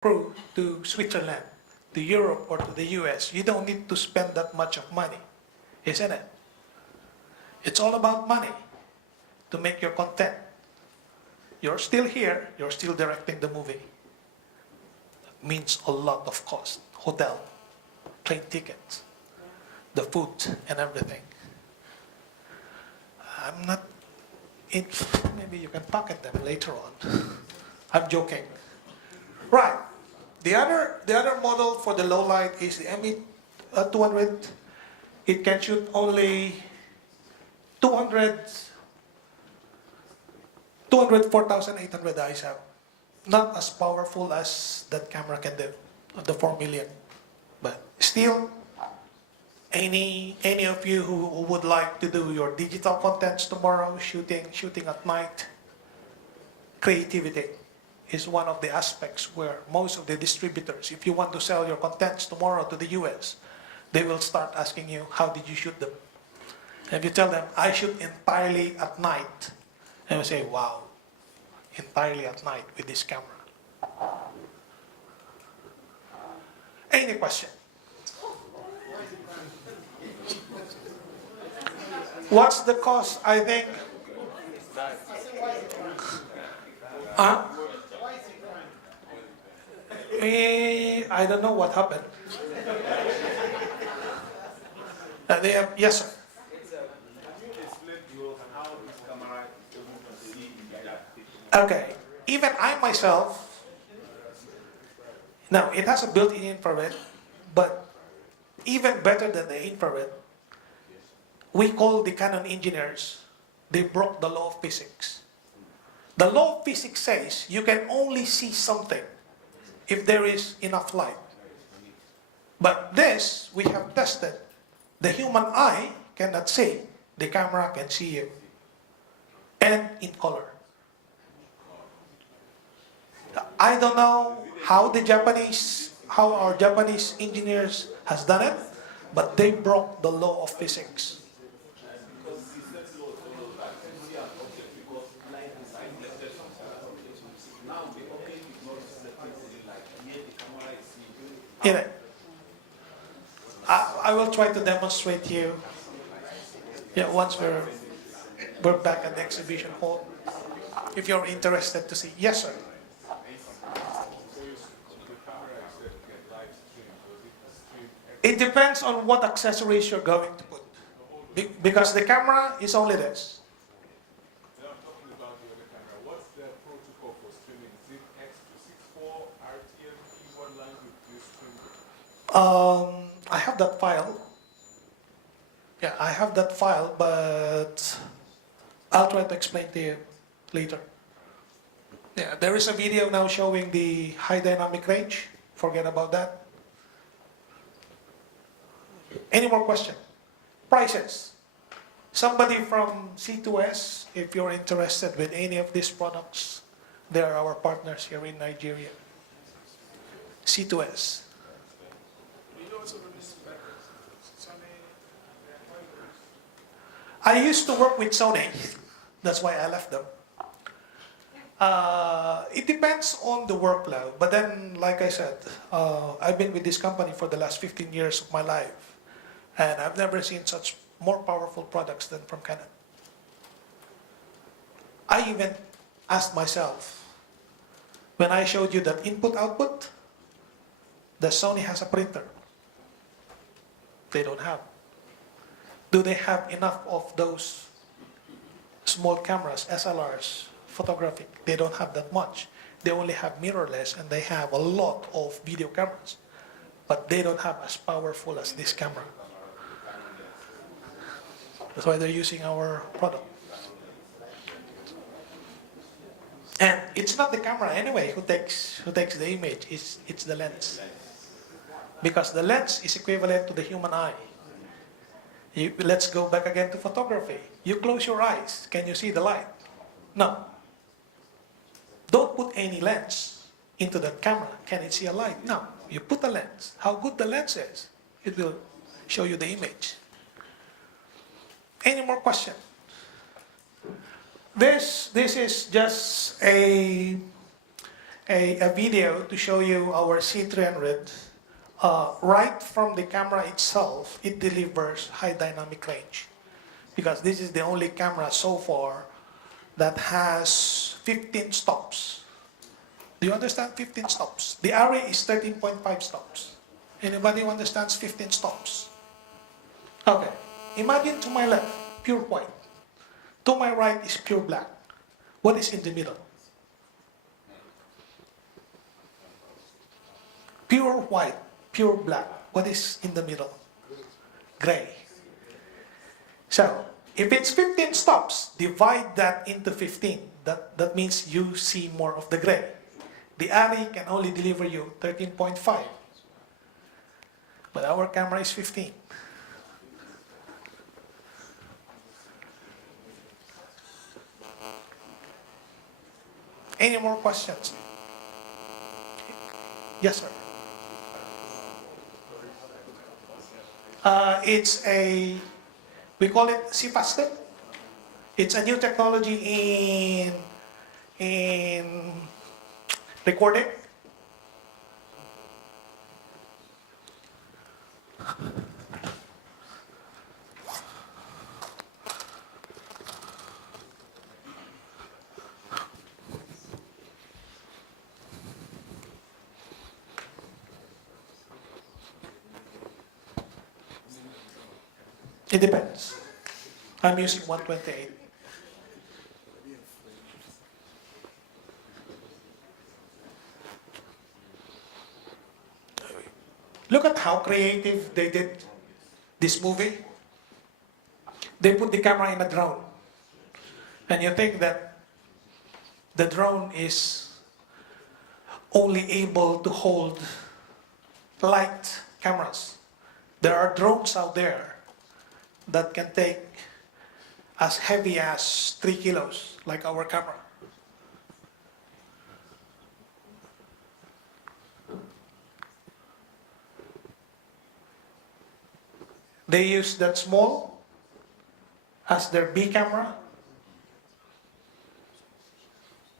crew to Switzerland, to Europe, or to the US, you don't need to spend that much of money, isn't it? It's all about money to make your content. You're still here, you're still directing the movie. That means a lot of cost. Hotel, plane tickets, the food, and everything. I'm not in, maybe you can pocket them later on. I'm joking. Right. The other model for the low light is the ME200. It can shoot only 4,800 ISO. Not as powerful as that camera can do, the 4 million. But still, any of you who would like to do your digital contents tomorrow, shooting at night, creativity is one of the aspects where most of the distributors, if you want to sell your contents tomorrow to the US, they will start asking you, how did you shoot them? And if you tell them, I shoot entirely at night, they will say, wow, entirely at night with this camera. Any question? What's the cost, I think? Huh? I don't know what happened. They have, yes, sir. Okay, even I myself, now it has a built-in infrared, but even better than the infrared, we call the Canon engineers, they broke the law of physics. The law of physics says you can only see something if there is enough light. But this, we have tested. The human eye cannot see. The camera can see you. And in color. I don't know how our Japanese engineers has done it, but they broke the law of physics. I will try to demonstrate to you. Yeah, once we're back at the exhibition hall. If you're interested to see, yes, sir. It depends on what accessories you're going to put, because the camera is only this. What's the protocol for streaming? Is it X264, RTMP? What language do you stream with? I have that file. Yeah, I have that file, but I'll try to explain to you later. Yeah, there is a video now showing the high dynamic range. Forget about that. Any more questions? Prices. Somebody from C2S, if you're interested with any of these products, they are our partners here in Nigeria. C2S. I used to work with Sony. That's why I left them. It depends on the workload. But then, like I said, I've been with this company for the last 15 years of my life. And I've never seen such more powerful products than from Canon. I even asked myself, when I showed you that input-output, the Sony has a printer. They don't have. Do they have enough of those small cameras, SLRs, photographic? They don't have that much. They only have mirrorless, and they have a lot of video cameras. But they don't have as powerful as this camera. That's why they're using our product. And it's not the camera anyway who takes the image, it's the lens. Because the lens is equivalent to the human eye. Let's go back again to photography. You close your eyes, can you see the light? No. Don't put any lens into that camera. Can it see a light? No. You put a lens. How good the lens is, it will show you the image. Any more questions? This is just a a video to show you our C300. Right from the camera itself, it delivers high dynamic range. Because this is the only camera so far that has 15 stops. Do you understand 15 stops? The array is 13.5 stops. Anybody who understands 15 stops? Okay. Imagine to my left, pure white. To my right is pure black. What is in the middle? Pure white, pure black. What is in the middle? Gray. So, if it's 15 stops, divide that into 15. That means you see more of the gray. The array can only deliver you 13.5. But our camera is 15. Any more questions? Yes, sir. We call it CFaster. It's a new technology in recording. It depends. I'm using 128. Look at how creative they did this movie. They put the camera in a drone. And you think that the drone is only able to hold light cameras. There are drones out there that can take as heavy as 3 kilos, like our camera. They use that small as their B camera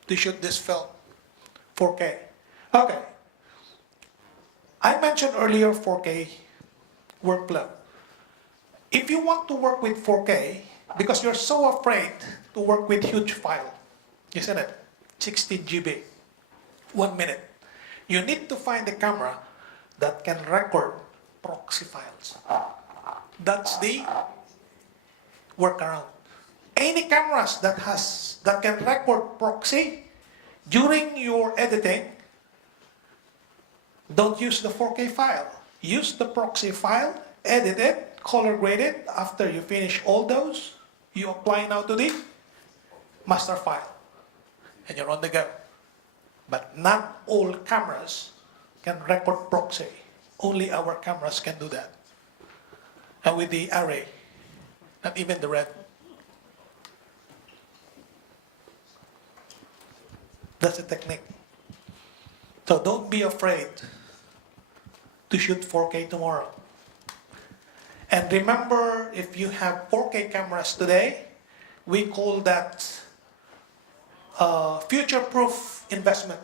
to shoot this film, 4K. Okay. I mentioned earlier 4K workflow. If you want to work with 4K, because you're so afraid to work with huge file, isn't it? 16 GB, 1 minute. You need to find a camera that can record proxy files. That's the workaround. Any cameras that can record proxy during your editing, don't use the 4K file. Use the proxy file, edit it, color grade it. After you finish all those, you apply now to the master file. And you're on the go. But not all cameras can record proxy. Only our cameras can do that. And with the array, not even the red. That's the technique. So don't be afraid to shoot 4K tomorrow. And remember, if you have 4K cameras today, we call that future-proof investment.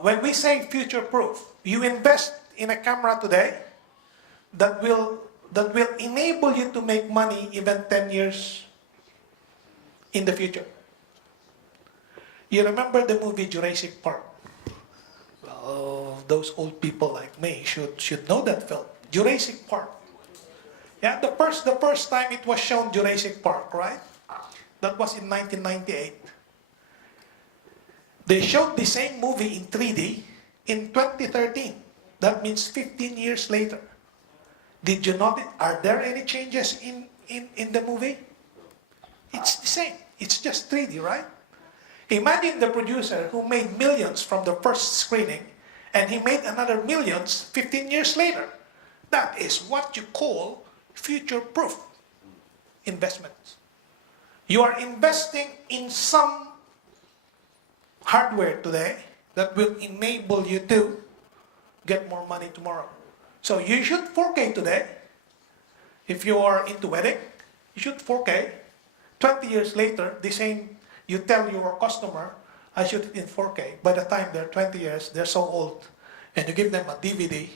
When we say future-proof, you invest in a camera today that will enable you to make money even 10 years in the future. You remember the movie Jurassic Park? Well, those old people like me should know that film. Jurassic Park. Yeah, the first time it was shown, Jurassic Park, right? That was in 1998. They showed the same movie in 3D in 2013. That means 15 years later. Did you notice? Are there any changes in the movie? It's the same. It's just 3D, right? Imagine the producer who made millions from the first screening and he made another millions 15 years later. That is what you call future-proof investments. You are investing in some hardware today that will enable you to get more money tomorrow. So you shoot 4K today. If you are into wedding, you shoot 4K. 20 years later, the same, you tell your customer, I shoot it in 4K. By the time they're 20 years, they're so old, and you give them a DVD,